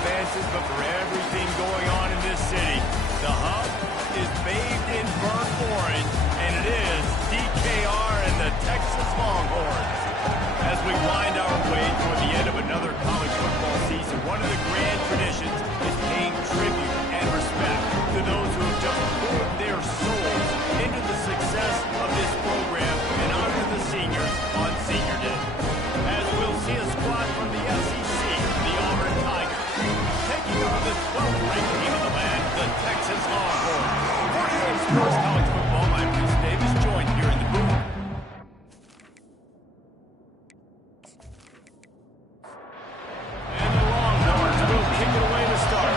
advances, but for everything going on in this city, the hub is bathed in burnt orange, and it is DKR and the Texas Longhorns. As we wind our way toward the end of another college football season, one of the grand traditions is paying tribute and respect to those who have just poured their souls into the success of this program and honor the seniors on Senior Day. As we'll see a squad from the SEC, the Auburn Tigers, taking on the 12th ranked team in the land, the Texas Longhorns. For today's first college football, I'm Chris Davis, joined here in the booth. And the Longhorns will kick it away to start.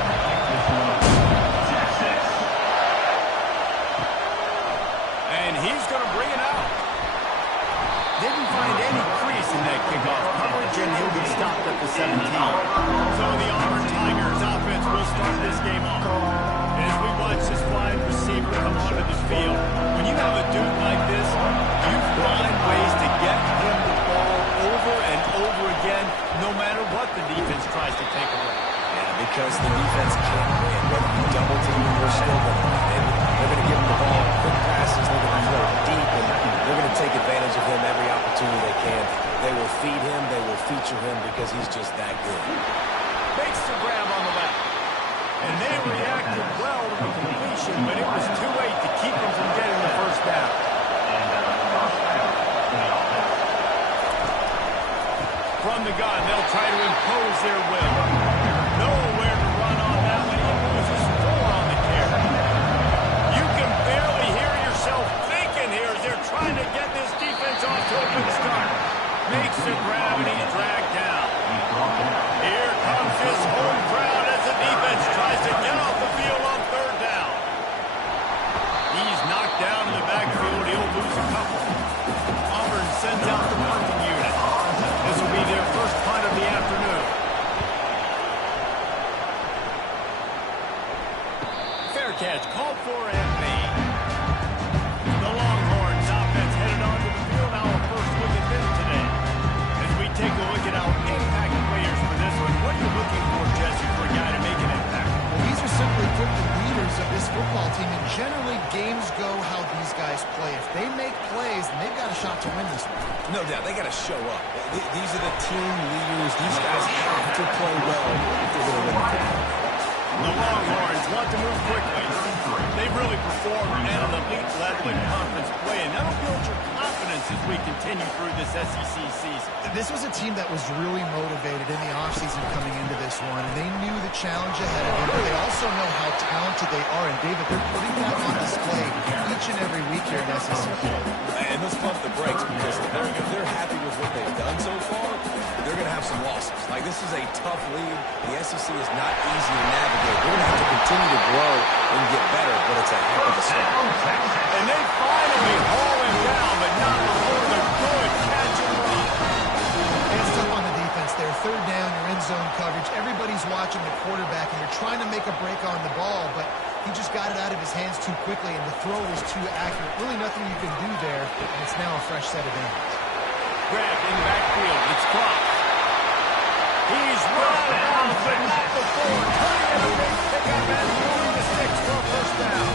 And he's going to bring it out. Didn't find any crease in that kickoff coverage, and he'll be stopped at the 17. So the Auburn Tigers offense will start this game off. And as we watch this wide receiver come onto the field, when you have a dude like this, you find ways to get him the ball over and over again, no matter what the defense tries to take away. Yeah, because the defense can't win. Whether you double team him, they're still going to win. They're going to give him the ball, quick passes, they're going to throw it deep, and they're going to take advantage of him every opportunity they can. They will feed him, they will feature him because he's just that good. Makes the grab on the left. And they reacted well to the completion, but it was too late to keep them from getting the first down. From the gun, they'll try to impose their will. Nowhere to run on that one. He loses 4 on the carry. You can barely hear yourself thinking here as they're trying to get this defense off to a good start. Makes the grab and he's dragged down. Here comes his home crowd as the defense tries to get off the field on 3rd down. He's knocked down in the backfield. He'll lose a couple. Auburn sends out the punting unit. This will be their first punt of the afternoon. Fair catch called for and made. The Longhorns offense headed onto the field. Now our first look at them today. As we take a look at our impact players for this one, what are you looking for, Jesse, for a guy to make an impact? Well, these are simply put the leaders of this football team, and generally games go how these guys play. If they make plays, then they've got a shot to win this one. No doubt, they got to show up. These are the team leaders. These guys have to play well if they're going to win the game. The Longhorns want to move quickly. They've really performed at an elite level in conference play, and that'll build your confidence as we continue through this SEC season. This was a team that was really motivated in the offseason coming into this one, and they knew the challenge ahead of them, but they also know how talented they are, and David, they're putting that on display each and every week here in SEC. And let's pump the brakes because if they're happy with what they've done so far, they're going to have some losses. Like, this is a tough league. The SEC is not easy to navigate. They're going to have to continue to grow and get better, but it's a heck of a start. And they finally haul him down, but not before the good catch and run. It's tough on the defense there. 3rd down, you're in zone coverage. Everybody's watching the quarterback, and you're trying to make a break on the ball, but he just got it out of his hands too quickly, and the throw was too accurate. Really nothing you can do there, and it's now a fresh set of downs. Grab in the backfield. It's Cross. He's run out of bounds, but not before. Turning it a big pickup and moving the sticks for a first down.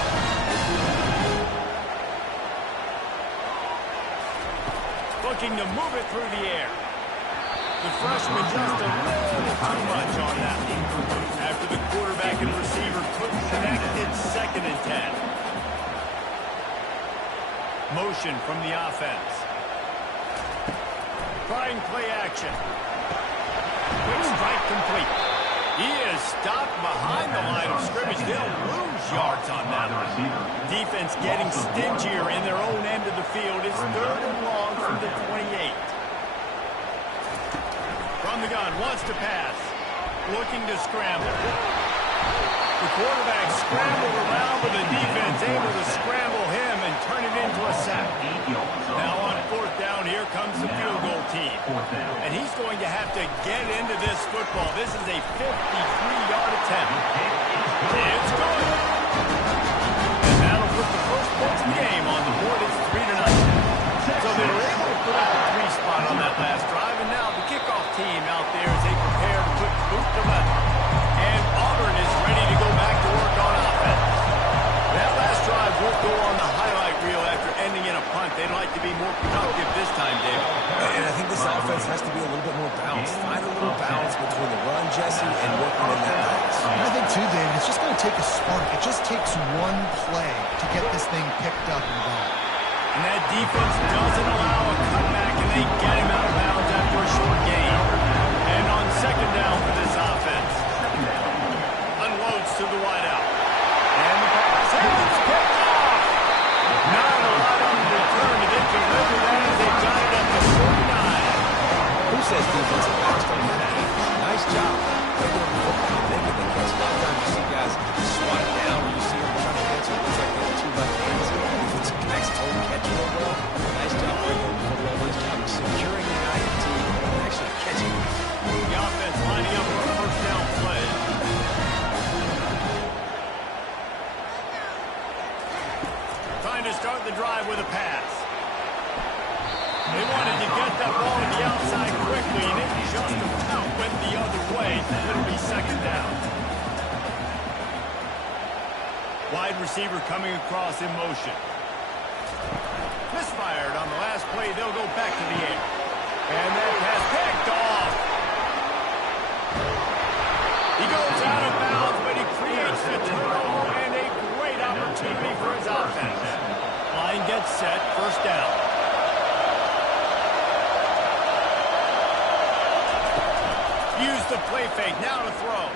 Looking to move it through the air. The freshman just a little too much on that one. After the quarterback and receiver couldn't connect, it's 2nd and 10. Motion from the offense. Trying play action. Quick strike complete. He is stopped behind the line of scrimmage. They'll lose yards on that one. Defense getting stingier in their own end of the field. It's 3rd and long from the 28. From the gun, wants to pass. Looking to scramble. The quarterback scrambled around, but the defense able to scramble him and turn it into a sack. Now on 4th down, here comes the field goal team. And he's going to have to get into this football. This is a 53-yard attempt. It's good. And that'll put the first points of the game on the board. It's 3-0. So they were able to put up the 3 spot on that last drive, and now the kickoff team out there as they prepare to put boot to leather. down. It just takes one play to get this thing picked up and going. And that defense doesn't allow a cutback, and they get him out of bounds after a short gain. And on second down for this offense. Unloads to the wideout. And the pass is picked off. Not a lot on the return, and they deliver that as they got it at the 49. Who says defensive backs don't have? Nice job. They're doing the football, making the catch. A lot of times you see guys swat it down, or you see them trying to answer. It looks like they have two left hands. Defensive backs don't catch it well. Nice job breaking the football. Nice job securing the INT and actually catching it. The offense lining up for a first down play. Trying to start the drive with a pass. They wanted to get that ball to the outside quickly, and it just about went the other way. It'll be second down. Wide receiver coming across in motion. Misfired on the last play. They'll go back to the air. And that pass picked off. He goes out of bounds, but he creates the turnover and a great opportunity for his offense. Line gets set, first down. Use the play fake, now to throw.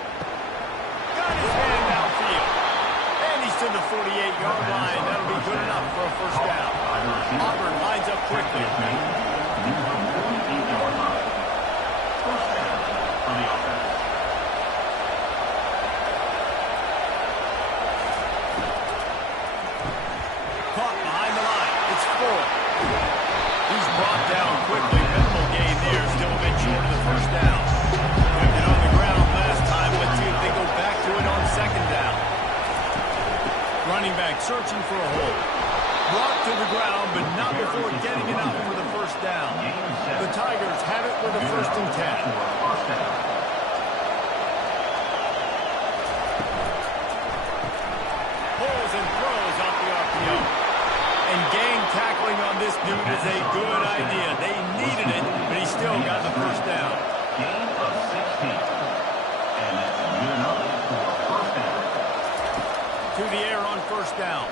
Got his man downfield. And he's to the 48-yard line. That'll be good enough for a first down. Auburn lines up quickly. Caught behind the line. It's Ford. He's brought down quickly. Minimal gain there. Still a bit short of the first down. Kept it on the ground last time. Let's see if they go back to it on second down. Running back searching for a hole. Brought to the ground, but not before getting it out for the first down. The Tigers have it with a 1st and 10. Pulls and throws off the RPO. And game tackling on this dude is a good idea. They needed it, but he still got the first down. Gain of 16. And that's good enough for a first down. To the air on first down.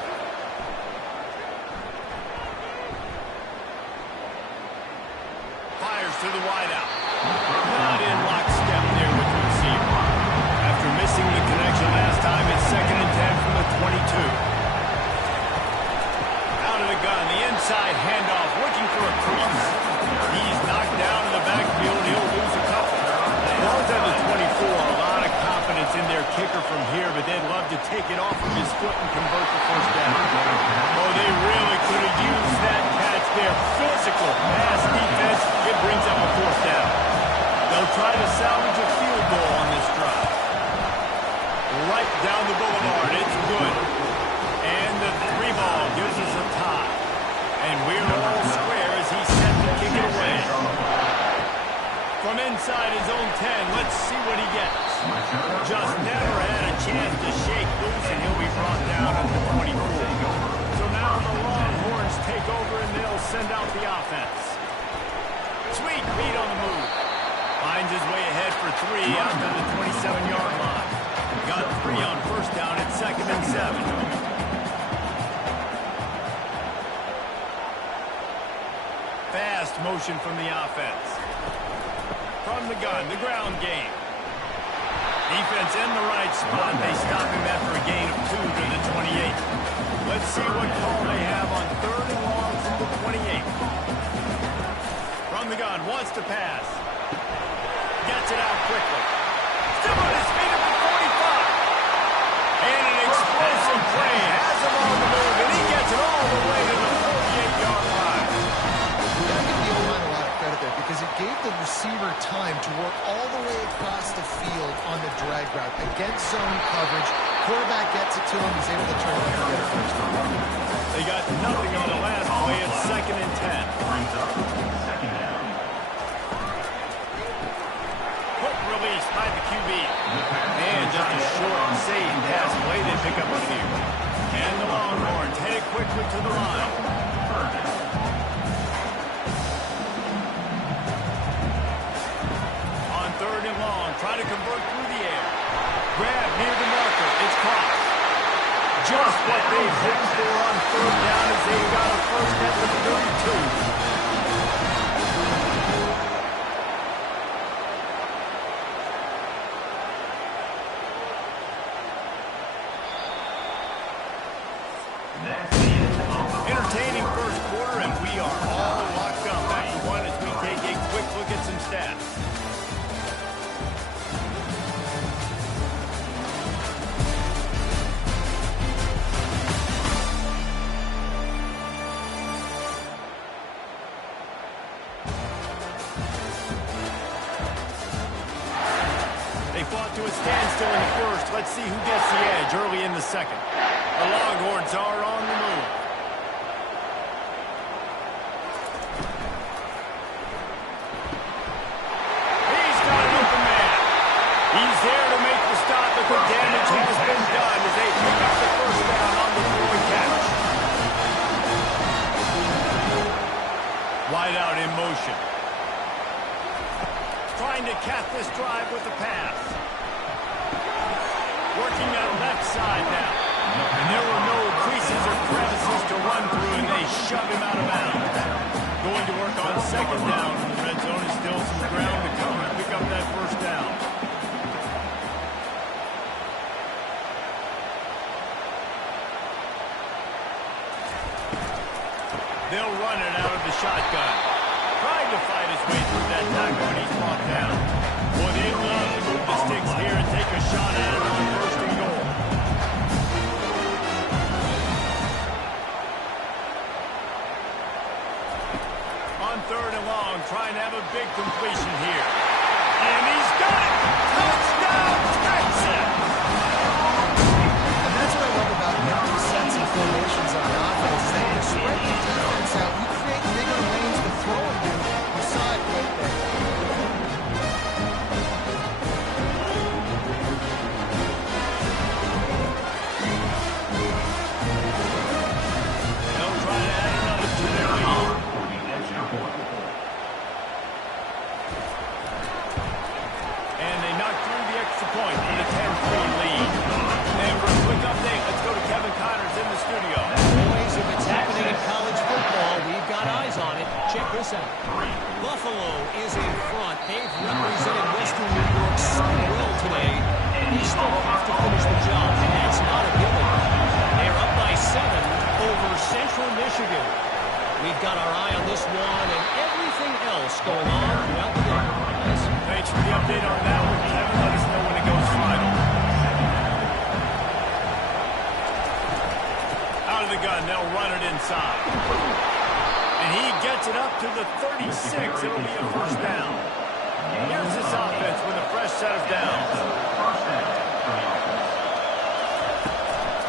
Fires to the wideout. Not in lockstep there with the receiver. After missing the connection last time, it's 2nd and 10 from the 22. Out of the gun, the inside handoff, looking for a cross. He's knocked down in the backfield. He'll lose a couple. Ball's at the 24. A lot of confidence in their kicker from here, but they'd love to take it off of his foot and convert the first down. Oh, they really could have used that catch there. Physical pass defense. It brings up a 4th down. They'll try to salvage a field goal on this drive. Right down the boulevard. It's good. And the 3 ball gives us a tie. And we're all square as he's set to kick it away. From inside his own 10, let's see what he gets. Just never had a chance to shake loose, and he'll be brought down at the 24. So now the Longhorns take over, and they'll send out the offense. Sweet feet on the move. Finds his way ahead for 3 out to the 27-yard line. Got 3 on first down at 2nd and 7. Fast motion from the offense. From the gun, the ground game. Defense in the right spot. They stop him after a gain of 2 to the 28. Let's see what call they have on 3rd and long from the 28. From the gun, wants to pass. Gets it out quickly. Still on his feet at the 45. And an explosive play. Has him on the move, and he gets it all the way to the 48-yard line. Gotta give the O-line a lot of credit there because it gave the receiver time to work all the way across the field on the drag route against zone coverage. Quarterback gets it to him. He's able to turn it and get a first down. They got nothing on the last play. It's 2nd and 10. Brings up second down. Quick release by the QB. And just a short and safe pass play. They pick up a few. And the Longhorns headed quickly to the line. On 3rd and long, try to convert through the air. Grab near the marker. It's caught. Just what they hoped for on third down as they got a first at the 32. Entertaining first quarter, and we are all locked up at 1 as we take a quick look at some stats. They fought to a standstill in the first. Let's see who gets the edge early in the second. The Longhorns are on the move. He's got an open man. He's there to make the stop, but the damage has been done as they pick up the first down on the throwing catch. Wide out in motion. Trying to cap this drive with the pass. Working that left side now. And there were no creases or crevices to run through, and they shove him out of bounds. Going to work on second down. The red zone is still some ground to cover to pick up that first down. They'll run it out of the shotgun. Trying to fight his way through that tackle when he's brought down. Boy, they love to move the sticks here and take a shot at it on first and goal. On third and long, trying to have a big completion here. And he's got it! Touchdown, Texas! And that's what I love about empty sets and formations on offense. They can spread the defense out. You create bigger lanes to throw into. You saw it right there. They'll try to add another to their lead. And they knock through the extra point for the 10-3 lead. And for a quick update, let's go to Kevin Connors in the studio. Boys, if it's happening in college football, we've got eyes on it. Check this out. Buffalo is in front. They've represented Western New York so well today. They still have to finish the job, and that's not a given. They're up by 7 over Central Michigan. We've got our eye on this one and everything else going on throughout the game. Thanks for the update on that one, Kevin. Let us know when it goes final. Out of the gun, they'll run it inside. And he gets it up to the 36. It'll be a first down. Here's this offense with a fresh set of downs.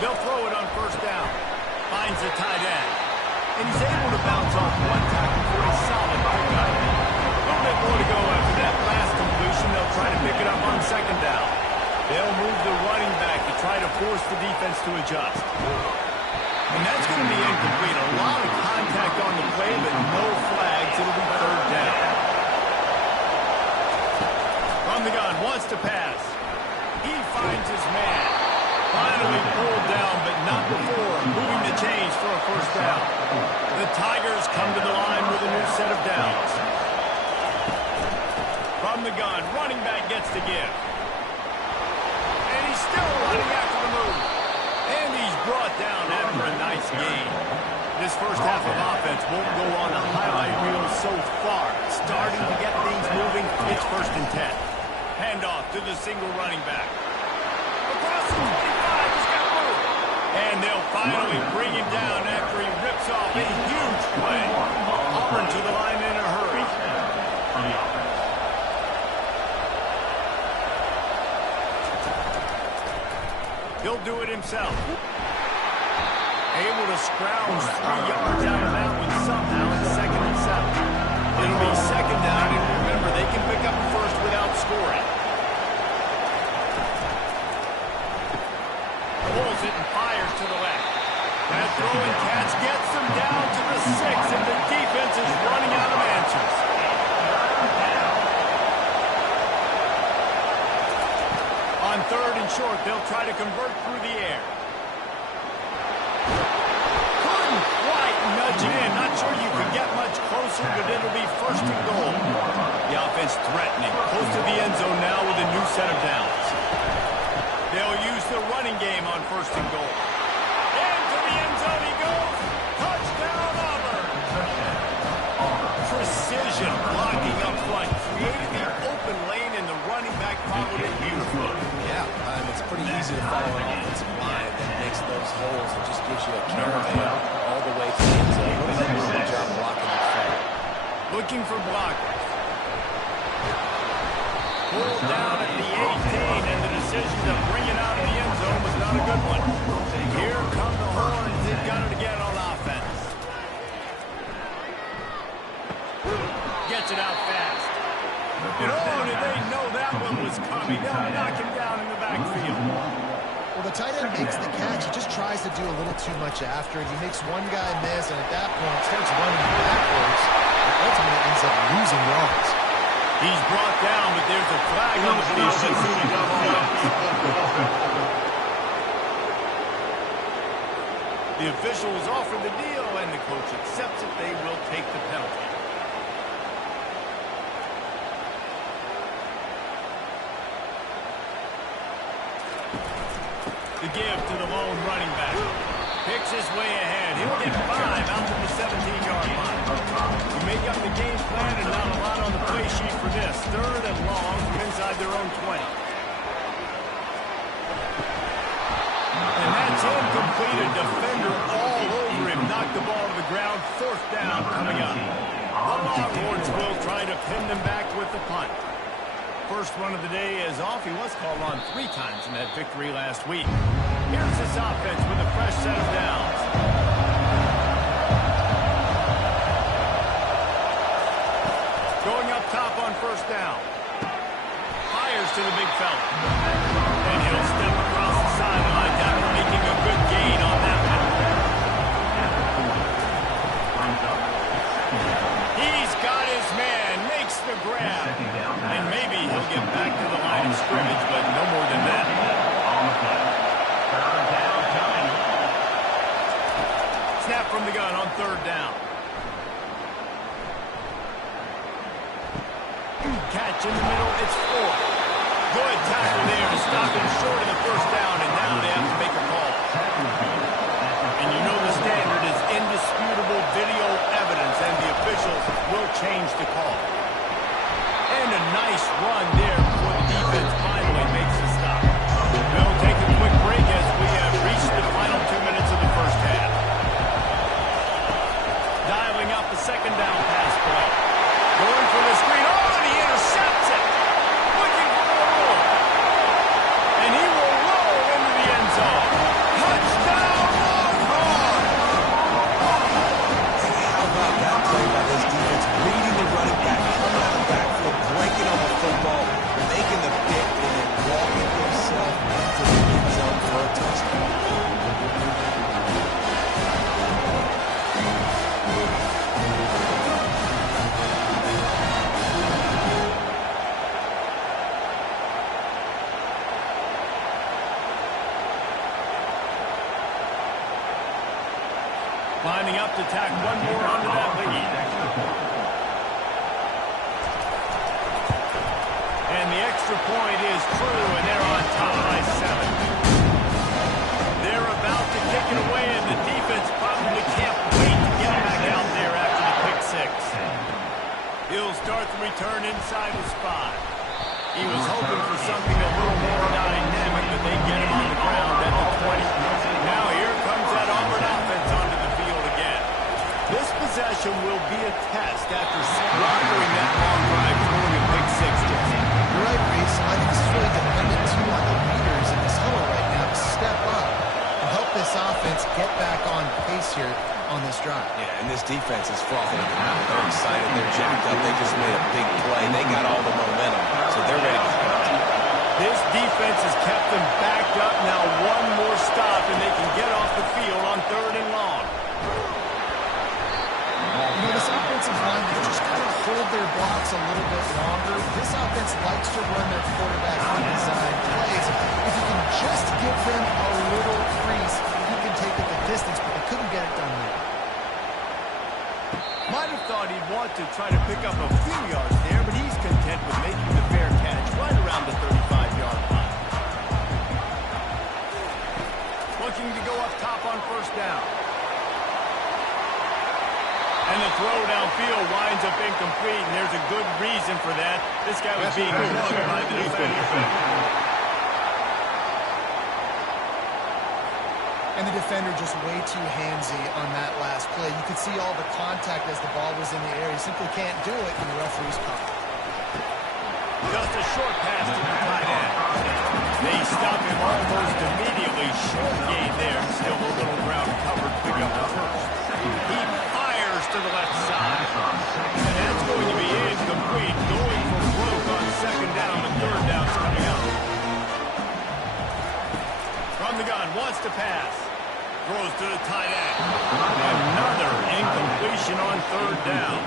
They'll throw it on first down. Finds the tight end. And he's able to bounce off one tackle for a solid pickup. A little bit more to go after that last completion. They'll try to pick it up on second down. They'll move the running back to try to force the defense to adjust. And that's going to be incomplete. A lot of contact on the play, but no flags. It'll be third down. From the gun, wants to pass. He finds his man. Finally pulled down, but not before moving the chains for a first down. The Tigers come to the line with a new set of downs. From the gun, running back gets to give. And he's still running after the move. And he's brought down after a nice gain. This first half of offense won't go on a highlight reel so far. Starting to get things moving, it's 1st and 10. Handoff to the single running back. Across the 25, he's got room. And they'll finally bring him down after he rips off a huge play. Auburn to the line in a hurry. He'll do it himself. Able to scrounge 3 yards out of that one somehow in 2nd and 7. It'll be second down, and remember, they can pick up a first without scoring. Pulls it and fires to the left. That throwing catch gets them down to the 6, and the defense is running out of answers. On 3rd and short, they'll try to convert through the air. defense threatening. Close to the end zone now with a new set of downs. They'll use the running game on 1st and goal. Into the end zone he goes. Touchdown, Auburn. Precision blocking up front. Created the open lane, and the running back followed it beautifully. Yeah, it's pretty easy to follow an offensive line that makes those holes and just gives you a caravan all the way to the end zone. What a good job blocking up front. Looking for blockers. Pulled down at the 18, and the decision to bring it out of the end zone was not a good one. Here come the Horns. They've got it again on offense. Gets it out fast. And oh, did they know that one was coming? They'll knock him down in the backfield. Well, the tight end makes the catch. He just tries to do a little too much after it. He makes one guy miss, and at that point starts running backwards, and ultimately ends up losing yards. He's brought down, but there's a flag on the field. The officials offer the deal, and the coach accepts it. They will take the penalty. The give to the lone running back. Picks his way ahead. He'll get 5 out to the 17-yard line. You make up the game plan and not a lot on the play sheet for this. 3rd and long from inside their own 20. And that's incomplete. A defender all over him. Knocked the ball to the ground. 4th down coming up. The Longhorns will try to pin them back with the punt. First run of the day is off. He was called on 3 times in that victory last week. Here's this offense with a fresh set of downs. Going up top on 1st down. Fires to the big fella. And he'll step across the sideline after making a good gain on that one. He's got his man. Makes the grab. And maybe he'll get back to the line of scrimmage, but no more than that. Snap from the gun on 3rd down. Catch in the middle, it's 4. Good tackle there to stop him short of the 1st down, and now they have to make a call. And you know the standard is indisputable video evidence, and the officials will change the call. And a nice run there before the defense finally makes the stop. We'll take a quick break as we have reached the final 2 minutes of the 1st half. Dialing up the 2nd down pass play. Going for the screen. Oh, and he intercepts it. Looking for the roll. And he will roll into the end zone. Touchdown, Longhorns! How about that play by this defense? Reading the running back, coming out of the backfield, breaking on the football, making the pick, and then walking himself into the end zone for a touchdown. Lining up to tack one more onto that lead. And the extra point is true, and they're on top by 7. They're about to kick it away, and the defense probably can't wait to get back out there after the pick 6. He'll start the return inside the spot. He was hoping for something a little more dynamic, but they get him on the ground at the 20. Now here comes that Auburn offense onto the field again. This possession will be a test after squandering that long drive throwing a pick 6. You're right, Reese. I think this is really dependent, too, on the leaders in this huddle right now to step up and help this offense get back on pace here on this drive. Yeah, and this defense is frothing at the mouth. They're excited. They're jacked up. They just made a big play. They got all the momentum, so they're ready to go. This defense has kept them backed up. Now one more stop, and they can get off the field on 3rd and long. You know, this offensive line, they just kind of hold their blocks a little bit longer. This offense likes to run their quarterback design plays. If you can just give them a little crease, you can take it the distance, but they couldn't get it done there. Might have thought he'd want to try to pick up a few yards there, but he's content with making the fair catch right around the 35-yard line. Looking to go up top on first down. And the throw downfield winds up incomplete, and there's a good reason for that. This guy was being mugged by the defender. And the defender just way too handsy on that last play. You could see all the contact as the ball was in the air. He simply can't do it, and the referee's caught. Just a short pass to the tight end. They stop him almost immediately. Short gain there. Still a little ground covered. Pick up the first. He fires to the left side. And that's going to be incomplete. Going for broke on second down, and third down's coming up. From the gun, wants to pass. Throws to the tight end. Another incompletion on third down.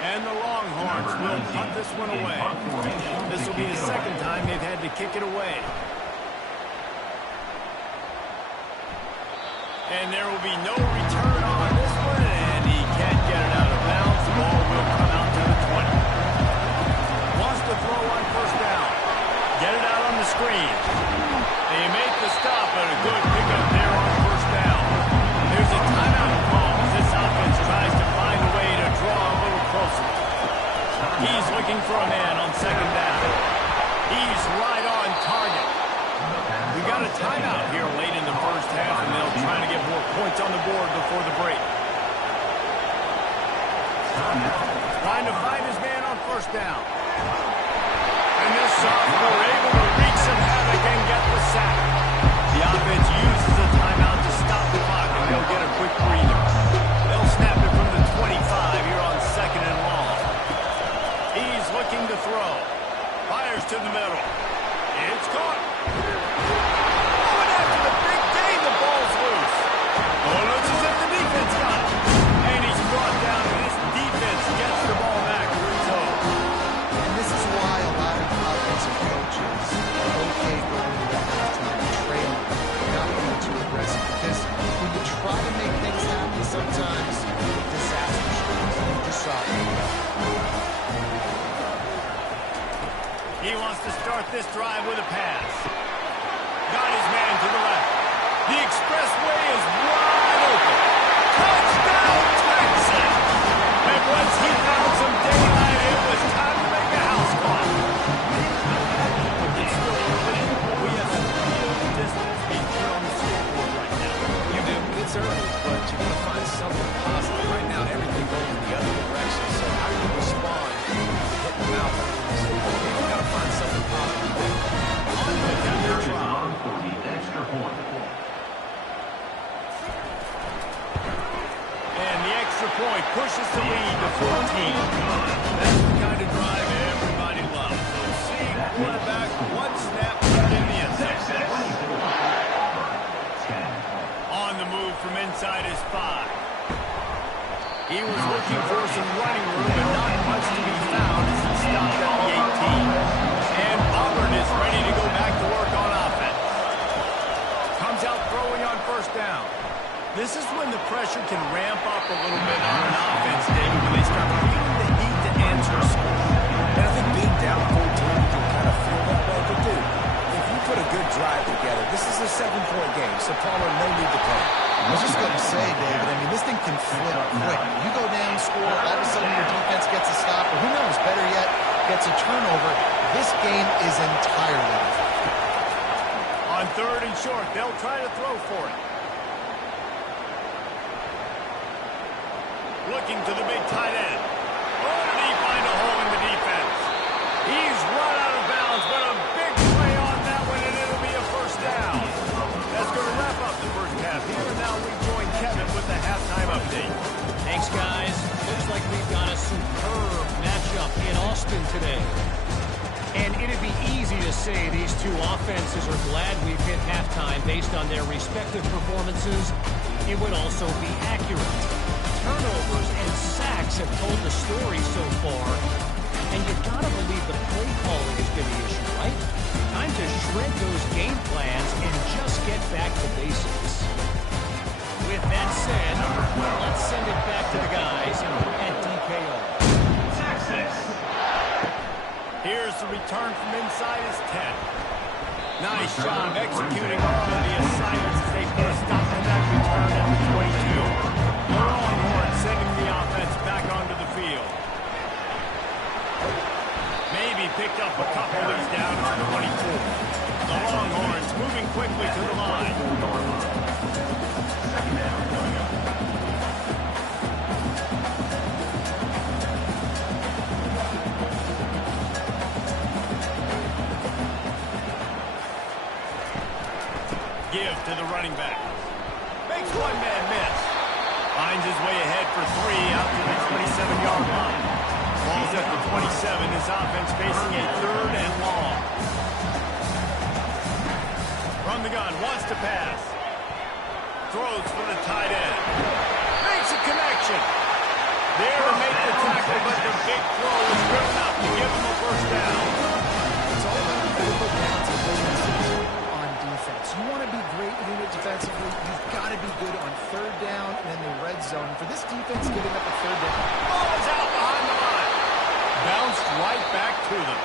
And the Longhorns will punt this one away. This will be the second time they've had to kick it away. And there will be no return on this one, and he can't get it out of bounds. The ball will come out to the 20. Wants to throw on first down. Get it out on the screen. They make the stop, but a good pickup there on first down. There's a timeout call as this offense tries to find a way to draw a little closer. He's looking for a man on second down. He's right on target. We got a timeout here late in the first half, and they'll try to get more points on the board before the break. Trying to find his man on first down. And this sophomore able to wreak some havoc and get the sack. The offense uses a timeout to stop the clock, and they'll get a quick breather. They'll snap it from the 25 here on second and long. He's looking to throw. Fires to the middle. It's caught. Oh, and after the big gain, the ball's loose. Oh, it looks as if the defense got it. And he's brought down, and this defense gets the ball back for its own. And this is why a lot of offensive coaches are okay going into halftime and trailing, not being too aggressive. Because when you try to make things happen, sometimes disaster strikes. And you just saw it. He wants to start this drive with a pass. Got his man to the left. The expressway is wide open. Touchdown, Texas! And once he found some daylight, it was time to make a house call. It's still early, but we have some real distance being put on the scoreboard right now. You do. It's early, but you want to find something positive. Right now, everything goes in the other direction. So how do you respond to hitting the mouth in this football game? You got to find something positive. On the defender try. On for the extra point. And the extra point pushes the lead to 14. That's the kind of drive everybody loves. So seeing quarterback, one snap, right in the end zone. On the move from inside his 5. He was looking for some running room, but not much to be found as he stopped at the 18. And Auburn is ready to go back to work on offense. Comes out throwing on first down. This is when the pressure can ramp up a little bit on an offense, David, when they start feeling the heat to answer a score. And I think being down 14, you can kind of feel that way. But, dude, if you put a good drive together, this is a 7-point game, so Palmer, no need to play. I was just going to say, David, I mean, this thing can flip quick. You go down, score, all of a sudden your defense gets a stop, or who knows, better yet, gets a turnover. This game is entirely different. On third and short, they'll try to throw for it. Looking to the big tight end. Oh, did he find a hole in the defense? He's run out of bounds, but a big play on that one, and it'll be a first down. That's going to wrap up the first half here, and now we join Kevin with the halftime update. Thanks, guys. Looks like we've got a superb matchup in Austin today. And it'd be easy to say these two offenses are glad we've hit halftime based on their respective performances. It would also be accurate. Turnovers and sacks have told the story so far. And you've got to believe the play calling has been the issue, right? Time to shred those game plans and just get back to basics. With that said, let's send it back to the guys at DKO. Texas. Here's the return from inside his 10. Nice job executing all of the assignments as they put a stop to that return at the 22. The Longhorns sending the offense back onto the field. Maybe picked up a couple. He's down to the 24. The Longhorns moving quickly to the line. Give to the running back. Makes one man miss. Finds his way ahead for 3 out to the 27-yard line. Ball's at the 27. His offense facing a 3rd and long. From the gun, wants to pass. Throws for the tight end. Makes a connection. There to make the tackle, but the big throw is good enough to give him a first down. It's all about critical bounty on defense. You want to be great unit defensively, you've got to be good on 3rd down and in the red zone. For this defense, giving up a 3rd down. Ball is out behind the line. Bounced right back to them.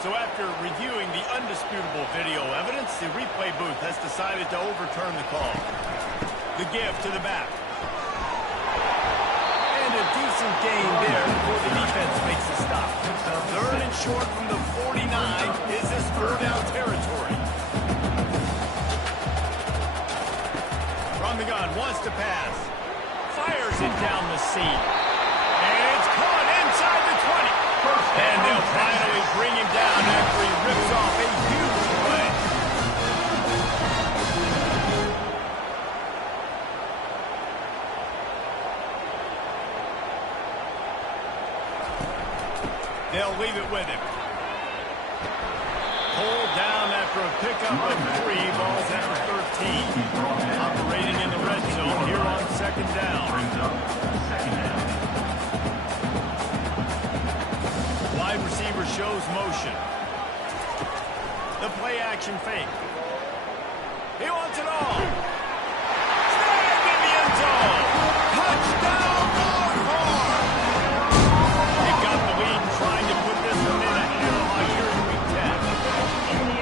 So after reviewing the undisputable video evidence, the replay booth has decided to overturn the call. The give to the back. And a decent gain there before the defense makes a stop. 3rd and short from the 49. Is this 4th down territory? From the gun, wants to pass. Fires it down the seam. And it's caught inside the 20. And they'll finally bring him down after he rips off a huge play. They'll leave it with him. Pulled down after a pickup of 3. Balls after 13. Operating in the red zone here on 2nd down. Wide receiver shows motion. The play action fake. He wants it all. Snagged in the end zone. Touchdown, Longhorns! They've got the lead trying to put this one in at Analog here in week 10.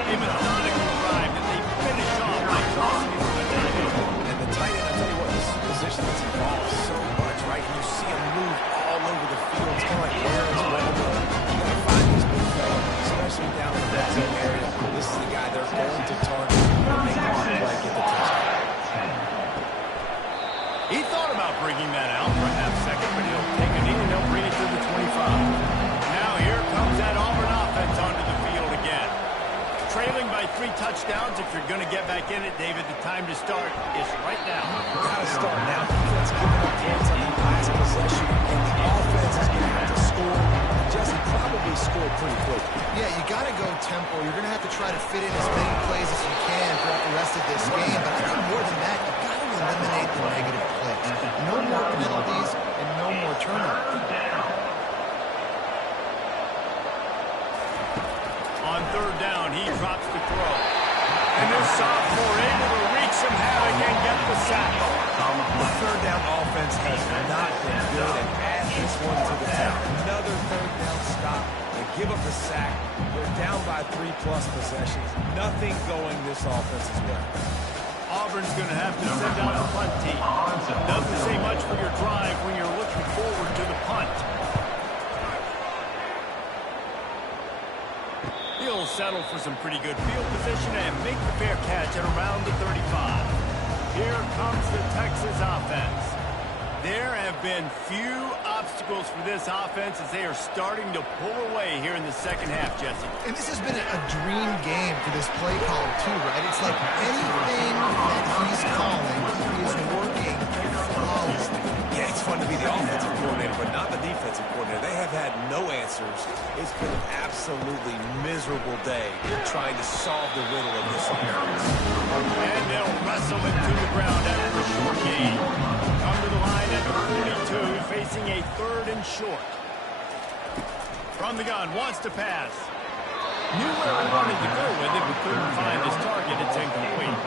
A methodical drive that they finish off by tossing it to the tight end. And the tight end, I'll tell you what, this is a position that's evolved so much, right? You see him move all over the field. It's kind of like where is Waldo? You got to find these big fellas, especially down in the red zone area. This is the guy they're going to target and make the play, get the touchdown. He thought about bringing that out for a half second, but he'll take a knee and he'll bring it to the 25. Now here comes that Auburn offense onto the field again. Trailing by 3 touchdowns. If you're going to get back in it, David, the time to start is right now. Got to start now. Defense giving up points on the last possession, and the offense is going to have to score. Just probably score pretty quick. Yeah, you got to go tempo. You're going to have to try to fit in as many plays as you can throughout the rest of this game. But I think more than that, you've got to eliminate the negative plays. No more penalties and no more turnovers. On 3rd down, he drops the throw. And this sophomore able to wreak some havoc and get the sack. The 3rd down offense has not been good, and add this one to the town. Another 3rd down stop. They give up a sack. They're down by 3+ possessions. Nothing going this offense's way. Auburn's going to have to send out a punt team. Doesn't say much for your drive when you're looking forward to the punt. He'll settle for some pretty good field position and make the fair catch at around the 35. Here comes the Texas offense. There have been few obstacles for this offense as they are starting to pull away here in the second half, Jesse. And this has been a dream game for this play caller, too, right? It's like anything that he's calling is working flawlessly. Yeah, it's fun to be the offensive coordinator, but not the defensive coordinator. They have had no answers. It's been an absolutely miserable day trying to solve the riddle of this offense. And they'll wrestle it to the ground after a short gain. Come to the line at 42, facing a 3rd and short. From the gun, wants to pass. Knew where he wanted to go with it, but couldn't find his target. It's incomplete.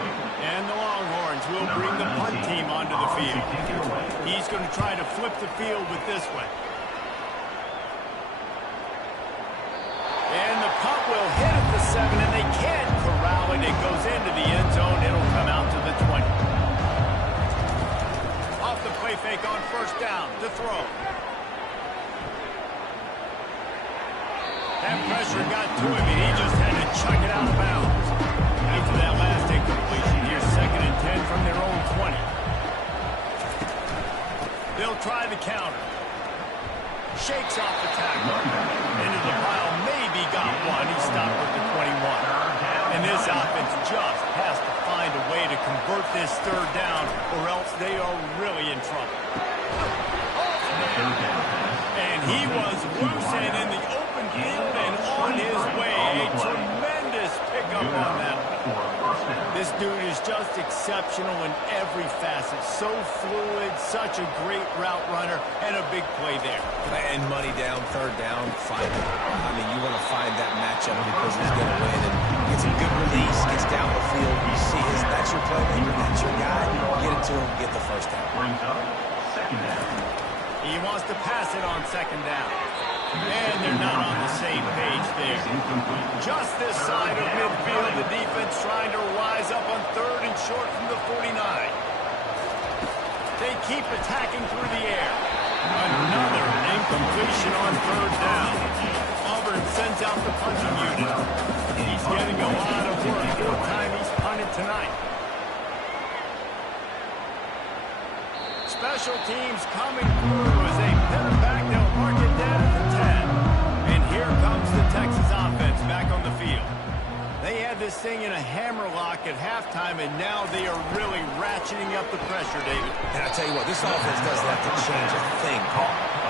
And the Longhorns will bring the punt team onto the field. He's going to try to flip the field with this one. Punt will hit at the 7, and they can't corral it. It goes into the end zone. It'll come out to the 20. Off the play fake on first down to throw. That pressure got to him, and he just had to chuck it out of bounds. After that last incompletion, here's 2nd and 10 from their own 20. They'll try the counter. Shakes off the tackle. Into the pile, maybe got one. He stopped with the 21. And this offense just has to find a way to convert this 3rd down, or else they are really in trouble. And he was loose and in the open field and on his way. A tremendous pickup on that. This dude is just exceptional in every facet. So fluid, such a great route runner, and a big play there. And money down, 3rd down, find it. I mean, you want to find that matchup because he's going to win. And gets a good release, gets down the field. You see that's your playmaker, that's your guy. Get it to him, get the 1st down. Brings up 2nd down. He wants to pass it on 2nd down. And they're not on the same page there. Just this side of midfield, the defense trying to rise up on 3rd and short from the 49. They keep attacking through the air. Another incompletion on 3rd down. Auburn sends out the punting unit. He's getting a lot of work. 4th time he's punted tonight. Special teams coming through as they pin it back. They'll mark it down at the 10. And here comes the Texas offense back on the field. They had this thing in a hammerlock at halftime, and now they are really ratcheting up the pressure, David. And I tell you what, this offense doesn't have to change a thing.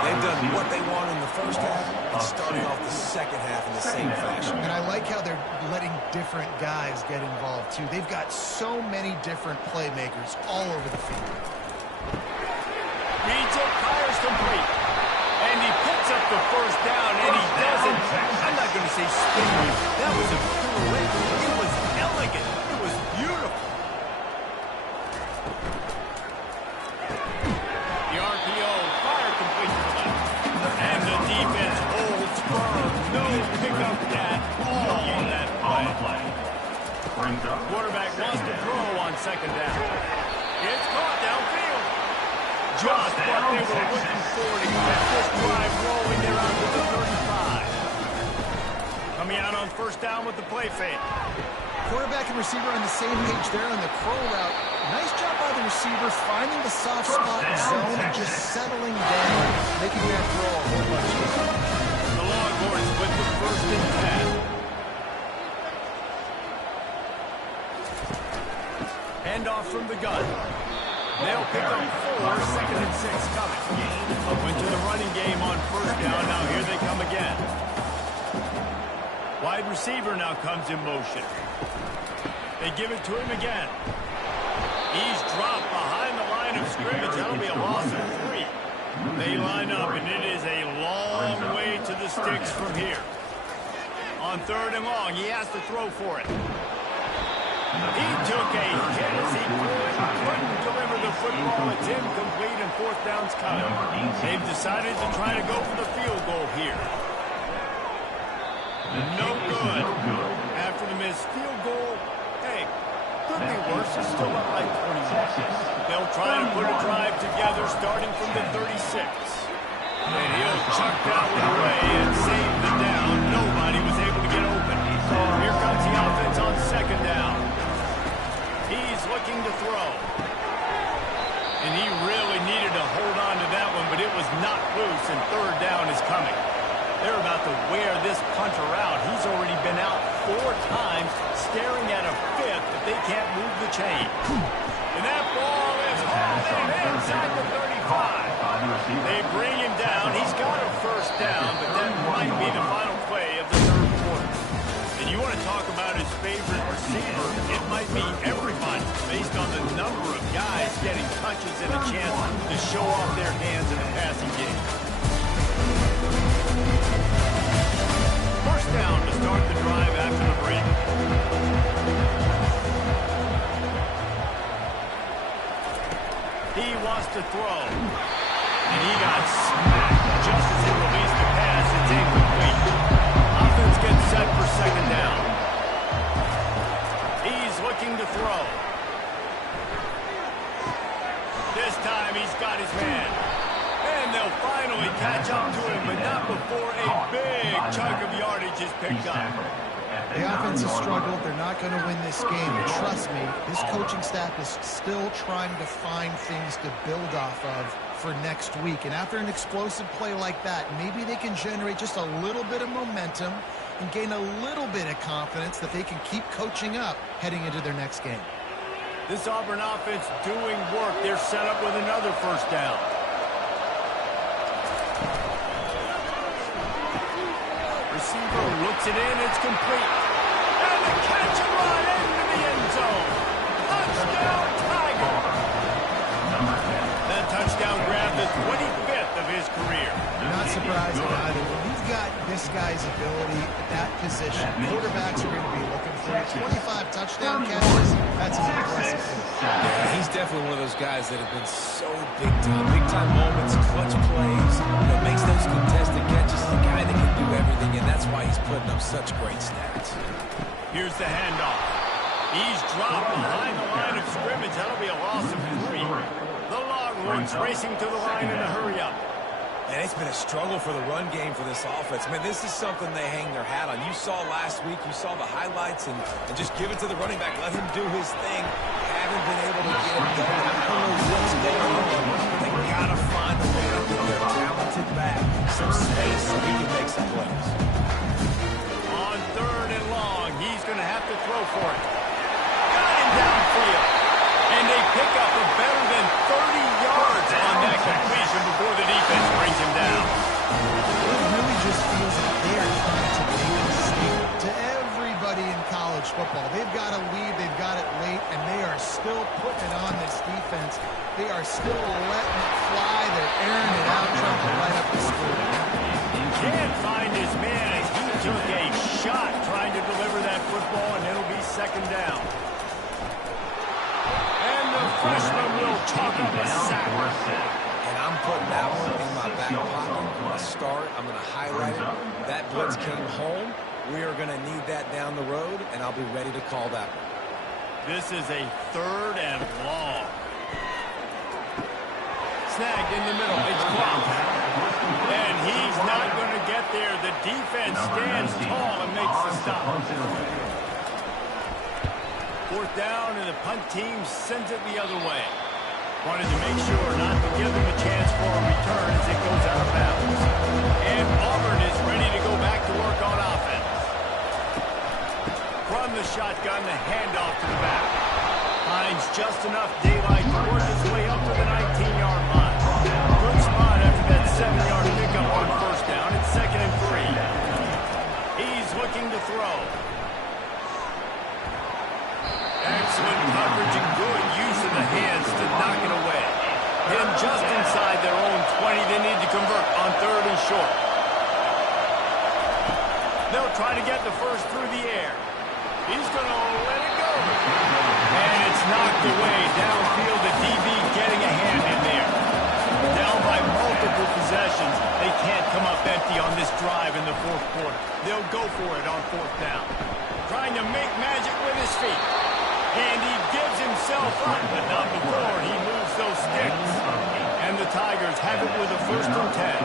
They've done what they want in the 1st half and starting off the 2nd half in the same fashion. And I like how they're letting different guys get involved, too. They've got so many different playmakers all over the field. Reads it, fires complete. And he picks up the 1st down, and he doesn't. I'm not going to say speed. That was a pirouette. It was elegant. It was beautiful. The RPO, fire complete to the left. And the defense holds firm. No pickup at all on that play. Quarterback wants to throw on 2nd down. It's caught downfield. Just what they were looking for to get this drive rolling. They're out to the 35. Coming out on 1st down with the play fake. Quarterback and receiver on the same page there on the crow route. Nice job by the receiver finding the soft spot in zone and just settling down, making that throw a whole bunch easier. The Longhorns with the 1st and 10. Handoff from the gun. They'll pick up 4, 2nd and 6 coming. Went to the running game on 1st down. Now here they come again. Wide receiver now comes in motion. They give it to him again. He's dropped behind the line of scrimmage. That'll be a loss of 3. They line up, and it is a long way to the sticks from here. On 3rd and long, he has to throw for it. He took a hit as he couldn't deliver the football. It's incomplete, and 4th down's coming. They've decided to try to go for the field goal here. No good. After the missed field goal, hey, could be worse. It's still up by 20. They'll try to put a drive together starting from the 36. And he'll chuck that one away and save the down. Nobody was able to get open. Here comes the offense on 2nd down. He's looking to throw. And he really needed to hold on to that one, but it was not loose, and 3rd down is coming. They're about to wear this punter out. He's already been out 4 times, staring at a 5th if they can't move the chain. And that ball is hauled in inside the 35. They bring him down. He's got a 1st down, but that might be the final play of the 3rd quarter. And you want to talk about his favorite receiver, it might be everybody, based on the number of guys getting touches and a chance to show off their hands in the passing game. 1st down to start the drive after the break. He wants to throw. And he got smacked just as he released the pass. It's incomplete. Offense gets set for second down. He's looking to throw. This time he's got his man. And they'll finally catch up to him, but not before a big chunk of yardage is picked up. The offense has struggled. They're not going to win this game. But trust me, this coaching staff is still trying to find things to build off of for next week. And after an explosive play like that, maybe they can generate just a little bit of momentum and gain a little bit of confidence that they can keep coaching up heading into their next game. This Auburn offense doing work. They're set up with another first down. Receiver looks it in. It's complete. And the catch and run into the end zone. Touchdown, Tiger. That touchdown grabbed the 25th of his career. Not surprising either. When you've got this guy's ability at that position, quarterbacks are going to be looking for it. 25 touchdown catches, that's an impressive thing. Yeah, he's definitely one of those guys that have been so big time. Big time moments, clutch plays, makes those contested catches. He's a guy that can do everything, and that's why he's putting up such great stats. Here's the handoff. He's dropped behind the line of scrimmage. That'll be a loss of 3. The Longhorns racing to the line in a hurry up. And it's been a struggle for the run game for this offense. Man, this is something they hang their hat on. You saw last week, you saw the highlights, and just give it to the running back. Let him do his thing. Haven't been able to get it done. I don't know what's going on. They got to find a way to get their talented back some space so he can make some plays. On 3rd and long, he's going to have to throw for it. Got him downfield. And they pick up a better than 30 yards on that completion before the defense brings him down. It really just feels like they are trying to make a statement to everybody in college football. They've got a lead, they've got it late, and they are still putting it on this defense. They are still letting it fly. They're airing it out, trying to light up the score. Can't find his man as he took a shot trying to deliver that football, and it'll be second down. Freshman will chalk up a sack. And I'm putting that one in my back pocket. My start, I'm going to highlight it. That blitz came home. We are going to need that down the road, and I'll be ready to call that one. This is a 3rd and long. Snagged in the middle. It's clocked. And he's not going to get there. The defense stands tall and makes the stop. 4th down, and the punt team sends it the other way. Wanted to make sure not to give them a chance for a return as it goes out of bounds. And Auburn is ready to go back to work on offense. From the shotgun, the handoff to the back. Finds just enough daylight to work his way up to the 19-yard line. Good spot after that 7-yard pickup on 1st down. It's 2nd and 3. He's looking to throw. Excellent coverage and good use of the hands to knock it away. Then just inside their own 20, they need to convert on 3rd and short. They'll try to get the first through the air. He's going to let it go. And it's knocked away downfield. The DB getting a hand in there. Down by multiple possessions. They can't come up empty on this drive in the 4th quarter. They'll go for it on 4th down. Trying to make magic with his feet. And he gives himself up, but not before he moves those sticks. And the Tigers have it with a 1st and 10.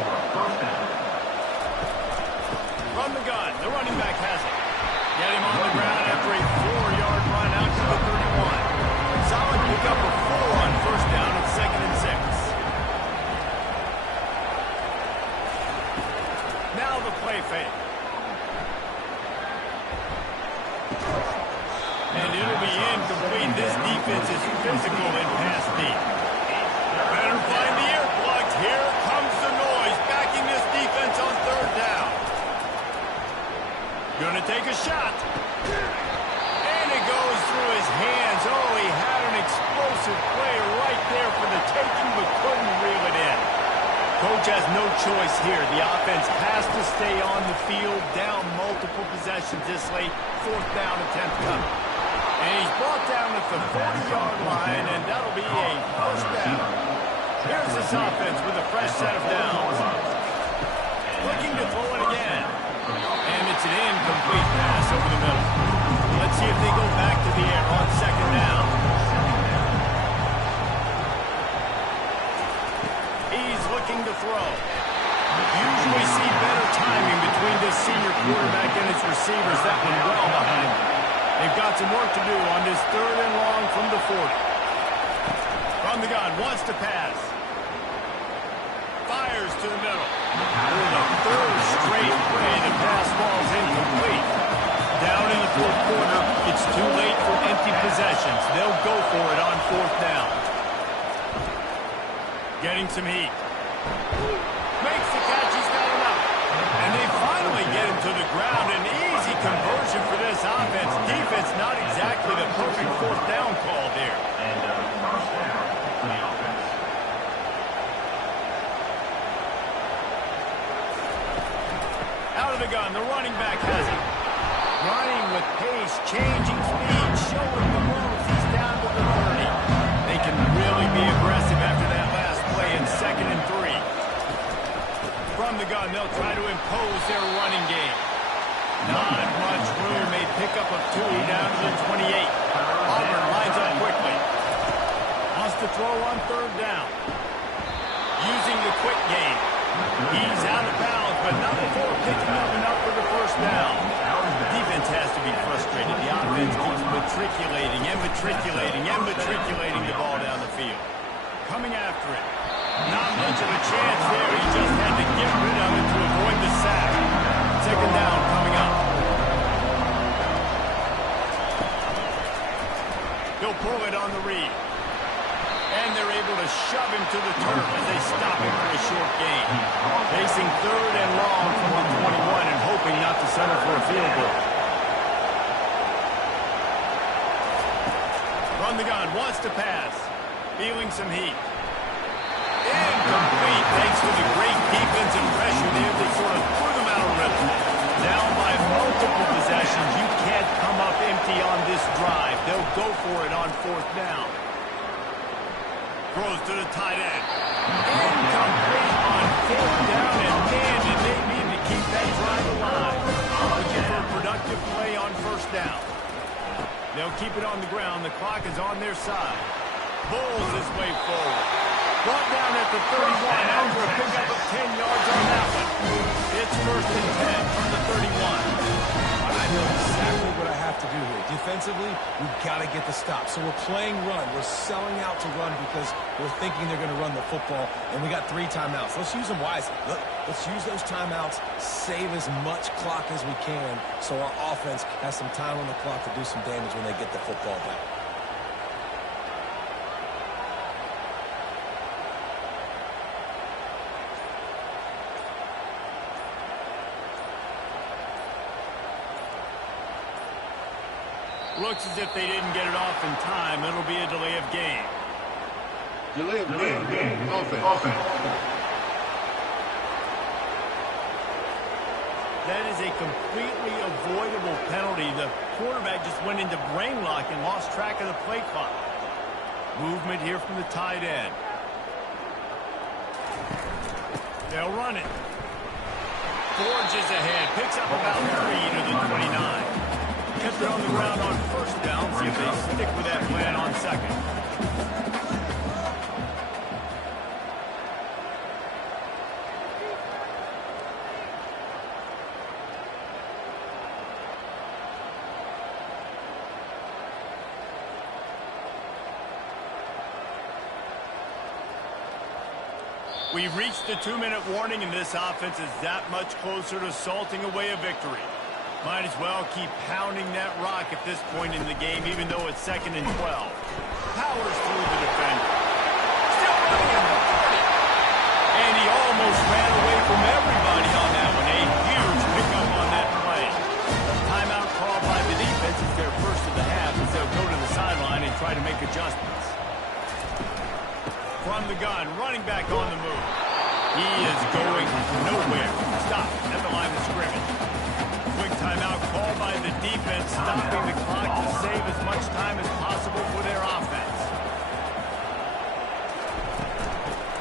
From the gun, the running back has it. Get him on the ground after a 4-yard run out to the 31. Solid pickup of 4 on 1st down at 2nd and 6. Now the play fake. And it'll be incomplete. This defense is physical and pass deep. Better find the earplugs. Here comes the noise, backing this defense on 3rd down. Gonna take a shot. And it goes through his hands. Oh, he had an explosive play right there for the taking, but couldn't reel it in. Coach has no choice here. The offense has to stay on the field, down multiple possessions this late. 4th down, attempt coming. And he's brought down at the 40-yard line, and that'll be a 1st down. Here's this offense with a fresh set of downs. Looking to throw it again. And the It's an incomplete pass over the middle. Let's see if they go back to the air on second down. He's looking to throw. Usually see better timing between this senior quarterback and his receivers. That one well behind him. They've got some work to do on this 3rd and long from the 40. From the gun, wants to pass. Fires to the middle. For the 3rd straight play, the pass ball's incomplete. Down in the 4th quarter, it's too late for empty possessions. They'll go for it on 4th down. Getting some heat. Makes the catch, he's got enough. And they finally get him to the ground. An easy conversion for this offense. Defense not exactly the perfect 4th down call there. And first down for the offense. Out of the gun, the running back has it. Running with pace, changing speed, showing the moves. He's down to the 30. They can really be aggressive after that last play in 2nd and 3. From the gun, they'll try to impose their running game. Not much room. A pickup of 2 down to the 28. Auburn lines up quickly. Wants to throw on 3rd down. Using the quick game. He's out of bounds, but not before picking up enough for the 1st down. Defense has to be frustrated. The offense keeps matriculating the ball down the field. Coming after it. Not much of a chance there. He just had to get rid of it to avoid the sack. 2nd down coming up. He'll pull it on the read. And they're able to shove him to the turf as they stop him for a short gain. Facing 3rd and long from the 21 and hoping not to settle for a field goal. Run the gun, wants to pass. Feeling some heat. Incomplete thanks to the great defensive pressure there. They sort of threw them out of rhythm. Down by multiple possessions. You can't come up empty on this drive. They'll go for it on 4th down. Throws to the tight end. Incomplete on 4th down, and man, did they need to keep that drive alive. Looking for a productive play on 1st down. They'll keep it on the ground. The clock is on their side. Bulls his way forward. Brought down at the 31 after a pickup of 10 yards on that one. It's 1st and 10 from the 31. I know exactly what I have to do here. Defensively, we've got to get the stop. So we're playing run. We're selling out to run because we're thinking they're going to run the football, and we got 3 timeouts. Let's use them wisely. Let's use those timeouts, save as much clock as we can so our offense has some time on the clock to do some damage when they get the football back. Looks as if they didn't get it off in time. It'll be a delay of game. Delay of game. Offense. That is a completely avoidable penalty. The quarterback just went into brain lock and lost track of the play clock. Movement here from the tight end. They'll run it. Forges ahead. Picks up about 3 to the 29. Kept it on the ground on 1st down. See if they stick with that plan on 2nd. We've reached the 2-minute warning, and this offense is that much closer to salting away a victory. Might as well keep pounding that rock at this point in the game, even though it's 2nd and 12. Powers through the defender. Still running at the 40. And he almost ran away from everybody on that one. A huge pickup on that play. Timeout called by the defense is their first of the half as they'll go to the sideline and try to make adjustments. From the gun, running back on the move. He is going nowhere. Stop at the line of scrimmage. Quick timeout called by the defense, stopping the clock to save as much time as possible for their offense.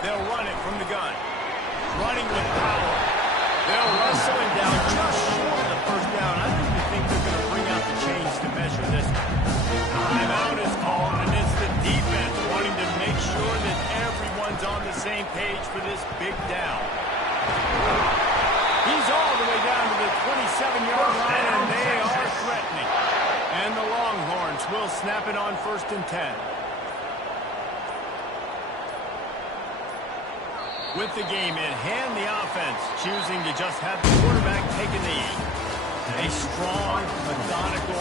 They'll run it from the gun. Running with power. They'll wrestle him down just short of the 1st Timeout is called, and it's the defense wanting to make sure that everyone's on the same page for this big down. He's all the way down to the 27-yard line, and they are threatening. And the Longhorns will snap it on 1st and 10. With the game in hand, the offense choosing to just have the quarterback take a knee. A strong, methodical,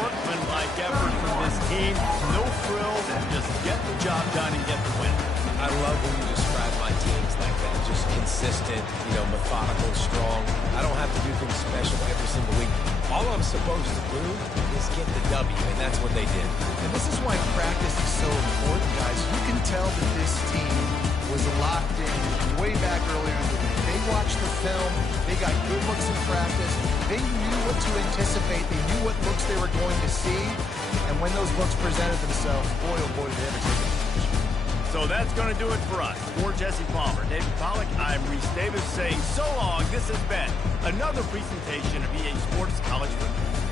workmanlike effort from this team. No frills, just get the job done and get the win. I love when you describe my teams like that. Just consistent, methodical, strong. I don't have to do things special every single week. All I'm supposed to do is get the W, and that's what they did. And this is why practice is so important, guys. You can tell that this team was locked in way back earlier in the week. They watched the film. They got good looks in practice. They knew what to anticipate. They knew what looks they were going to see. And when those looks presented themselves, boy, oh boy, did they ever take advantage. So that's going to do it for us. For Jesse Palmer, David Pollack, I'm Reese Davis saying so long. This has been another presentation of EA Sports College Football.